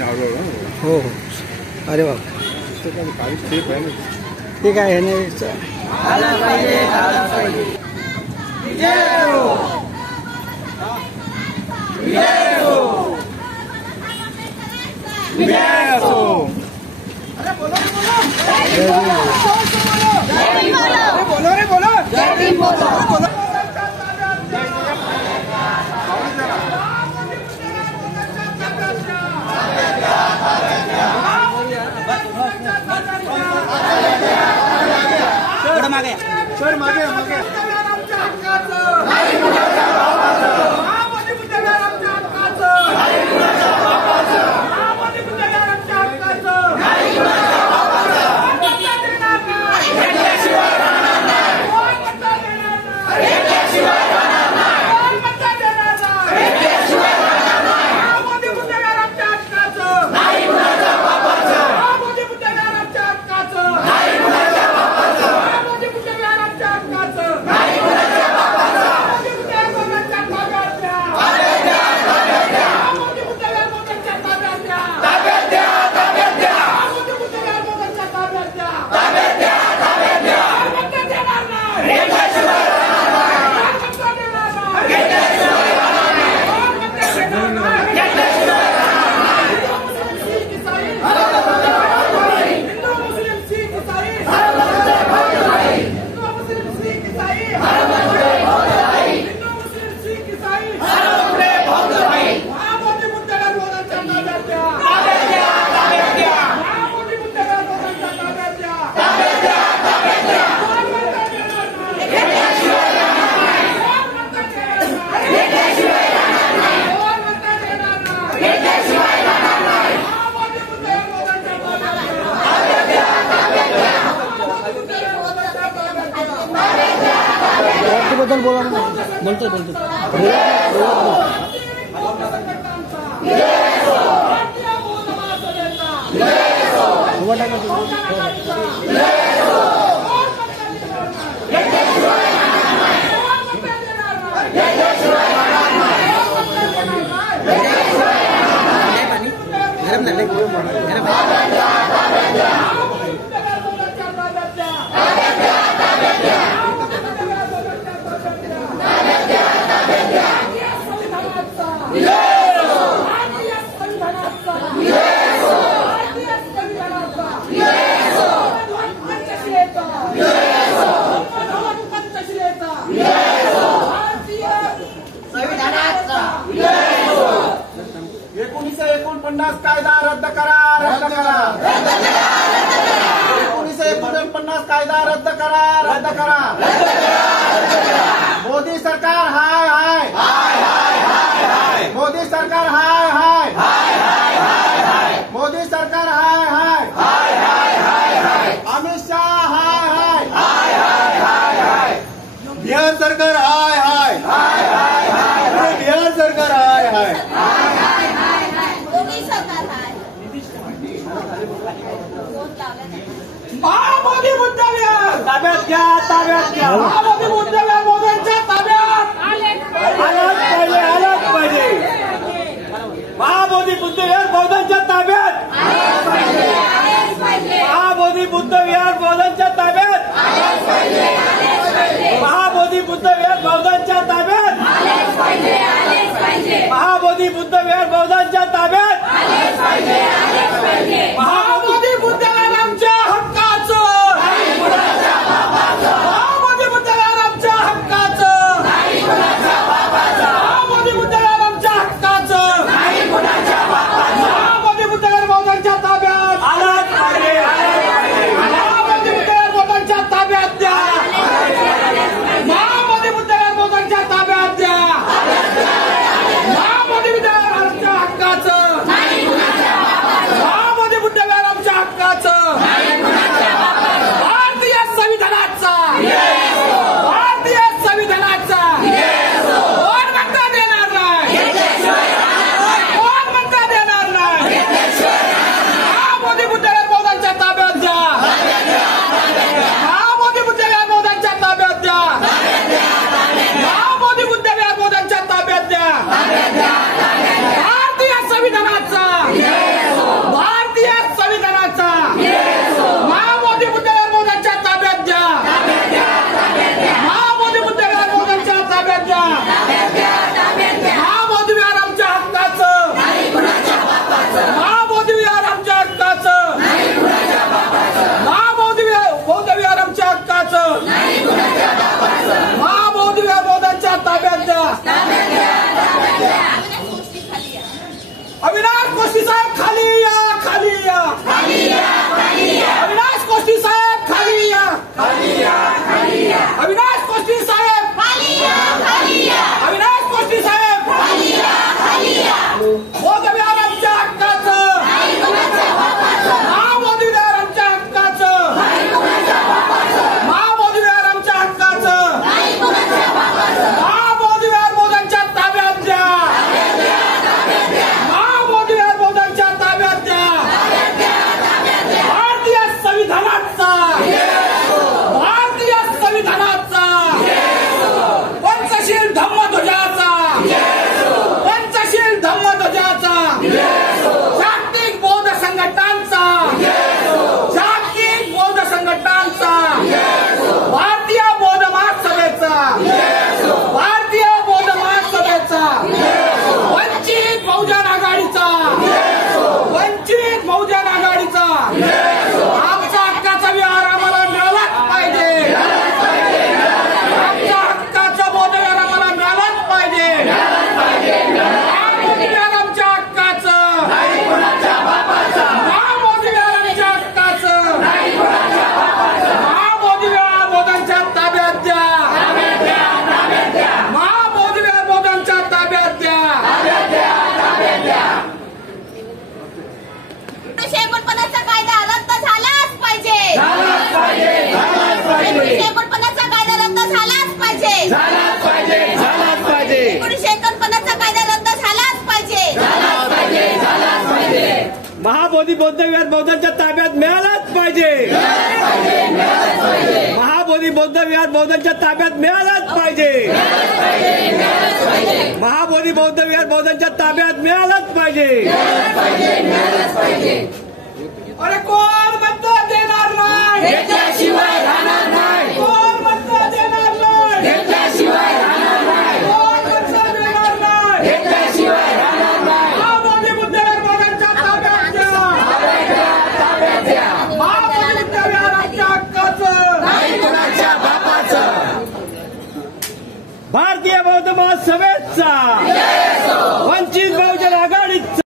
हो हो. अरे बाप ते काय आहे नाही. बद्दल बोला ना. बोलतो कायदा रद्द करा, रद्द करा. 1949 कायदा रद्द करा, रद्द करा. मोदी सरकार हाय हाय, मोदी सरकार हाय हाय, मोदी सरकार हाय हाय, अमित शाह हाय हाय, बिहार सरकार हाय हाय, बिहार सरकार हाय हाय. महामोदी मुद्दाविहार ताब्यात घ्या, ताब्यात घ्या. महामोदी मुद्दाविहार मोदींच्या ताब्यात आलंच पाहिजे. महामोदी बुद्धविहार बौद्धांच्या ताब्यात, महामोदी बुद्धविहार बौद्धांच्या ताब्यात, महामोदी बुद्धविहार बौद्धांच्या ताब्यात, महामोदी बुद्धविहार बौद्धांच्या ताब्यात. महामोदी मुद्दाविहार आमच्या हक्काचं, महामोदी मुद्दाविहार आमच्या हक्काचं. महाबोधी बौद्ध विहार बौद्धांच्या ताब्यात मिळालाच पाहिजे. महाबोधी बौद्ध विहार बौद्धांच्या ताब्यात मिळालाच पाहिजे. महाबोधी बौद्ध विहार बौद्धांच्या ताब्यात मिळालाच पाहिजे. अरे कोण म्हणतं देणार नाही, त्याशिवाय राहणार नाही. कोण म्हणतं देणार नाही, कोण म्हणतं देणार नाही, त्याशिवाय राहणार नाही. महाबोधी बुद्ध विहार बौद्धांच्या ताब्यात द्या. महाबोधी बुद्ध विहार आमच्या हक्काचं, नाही कुणाच्या बापाचं. भारतीय बौद्ध महासभेचा वंचित बहुजन आघाडीचा